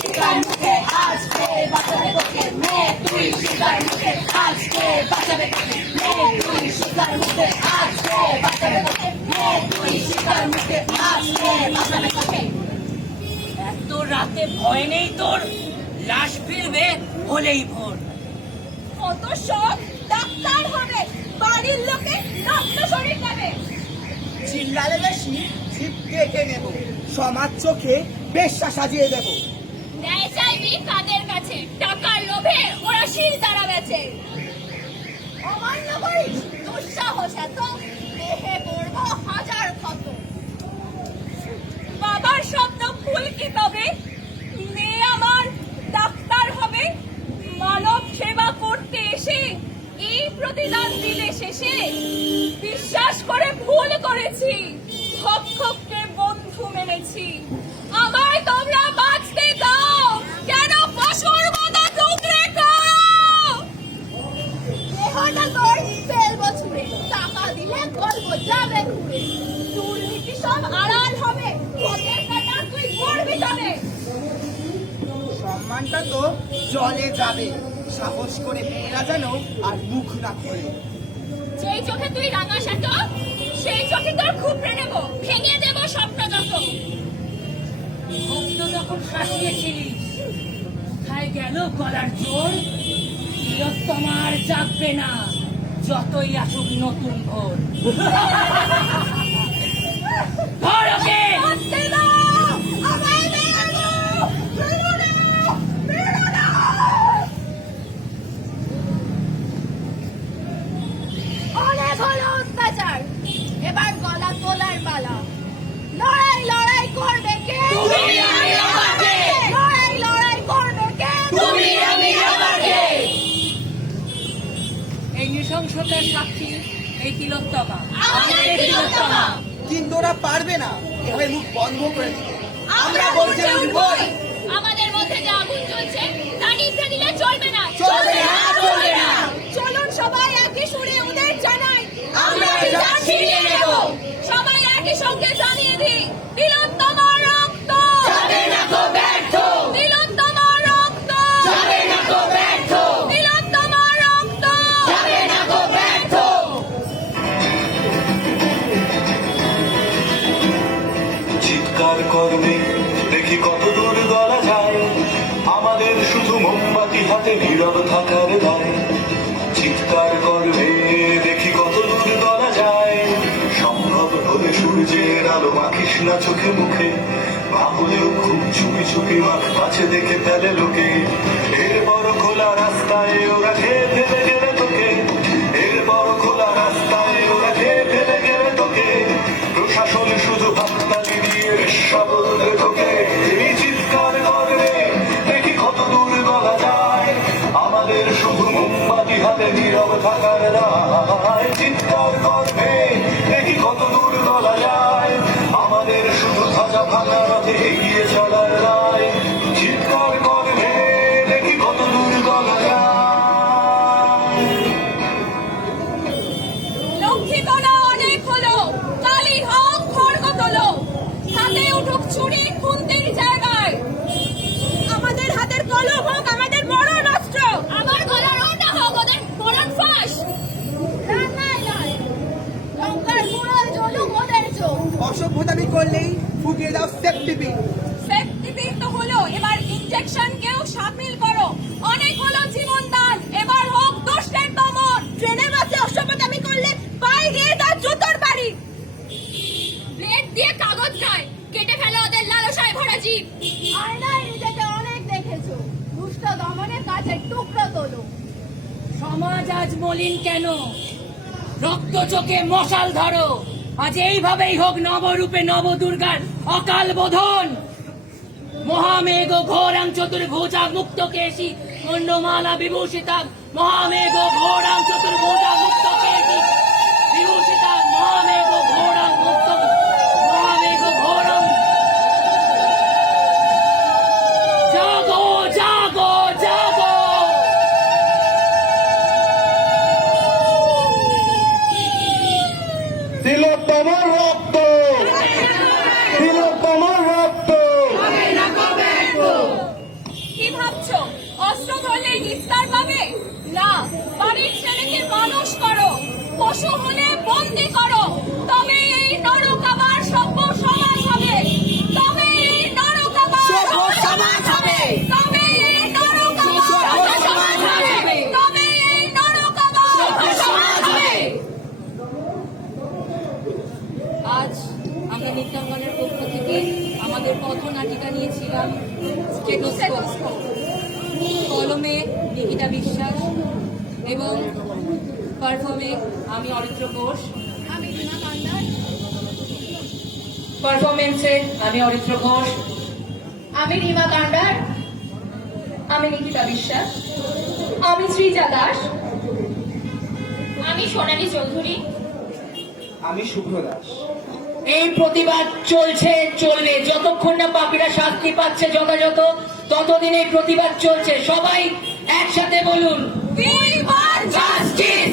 শিকার মুখে আজকে বাঁচাবে তোকে তুই শিকার মুখে আজকে বাঁচাবে তুই শিকার মুখে আজকে বাঁচাবে তোকে মেয়ে তুই শিকার মুখে তোকে। এত রাতে ভয় নেই তোর? লাশ ফিরবে হলেই ভোর। কত শখ, ডাক্তার হবে, বাড়ির লোকে রক্ত শরীর নেবে চিল্লালে বেশি জিপ কেটে নেব, সমাজ চোখে বেশ্যা সাজিয়ে দেব। ন্যায় কাদের কাছে। টাকার লোভে ওরা তারা বেচে। অমান্য করিস দুঃসাহস এত, দেহে বাবার স্বপ্ন ভুল তবে? মেয়ে আমার, ডাক্তার হবে। মানব সেবা করতে এসে, এই প্রতিদান দিলে শেষে বিশ্বাস করে ভুল করেছি। ভক্ষককে বন্ধু মেনেছি আমায় তোমরা বাঁচতে দাও কেন পশুর মতো টুকরে খাও দেহটা তোর ফেলব ছুঁড়ে টাকা দিলে গল্প যাবে ঘুরে দুর্নীতি সব আড়াল হবে পথের কাটা তুই করবি তবে সম্মানটা তো জলে যাবে। সাহস করে মেয়েরা যেন আর মুখ না খোলে। যেই চোখে তুই রাঙা সেই চোখে তোর নেব। ভেঙে দেব স্বপ্ন যত ভক্ত যখন শাসিয়েছিলিস কোথায় গেল গলার জোর? তোমার জাগবে না যতই আসুক নতুন ভোর তিলোত্তমা আমাদের তিলোত্তমা। কিন্তু ওরা পারবে না। এভাবে মুখ বন্ধ করে আমরা বলছি উঠবই আমাদের মধ্যে যে আগুন জ্বলছে তা নিভতে দিলে চলবে না। চলবে না, চলবে না। চলুন সবাই একই সুরে ওদের জানাই। আমরা এটা ছিনিয়ে নেব। সবাই একই সঙ্গে হাতে নীরব থাকার দায় চিৎকার করবে, দেখি কত দূর করা যায়। সম্ভব হলে সূর্যের আলো মাখিস না চোখে মুখে ভাবলেও খুব চুপি চুপি মাখ কাছে দেখে ফেলে লোকে। নয় কেটে ফেলে ওদের লালসায় ভরা জীব। আয়নায় নিজেকে অনেক দেখেছ। দুষ্ট দমনের কাছে টুকরো তোলো। সমাজ আজ মলিন কেন? রক্ত চোখে মশাল ধরো। আজ এইভাবেই হোক নবরূপে নব দুর্গার অকাল বোধন। মহামেঘ ঘোরাং চতুর্ভুজা মুক্ত কেশি অন্নমালা বিভূষিতা মহামেঘ ঘোরাং আমরা নৃত্যাঙ্গনের পক্ষ থেকে আমাদের পথনাটিকা নিয়েছিলাম। কলমে নিকিতা বিশ্বাস এবং পারফর্মে আমি অরিত্র ঘোষ। আমি পারফরমেন্সে আমি অরিত্র ঘোষ। আমি রিমা কান্ডার। আমি নিকিতা বিশ্বাস। আমি শ্রীজা দাস। আমি সোনালী চৌধুরী। আমি শুভ্র দাস। এই প্রতিবাদ চলছে, চলবে। যতক্ষণ না পাপিরা শাস্তি পাচ্ছে যথাযথ, ততদিন এই প্রতিবাদ চলছে। সবাই একসাথে বলুন জাস্টিস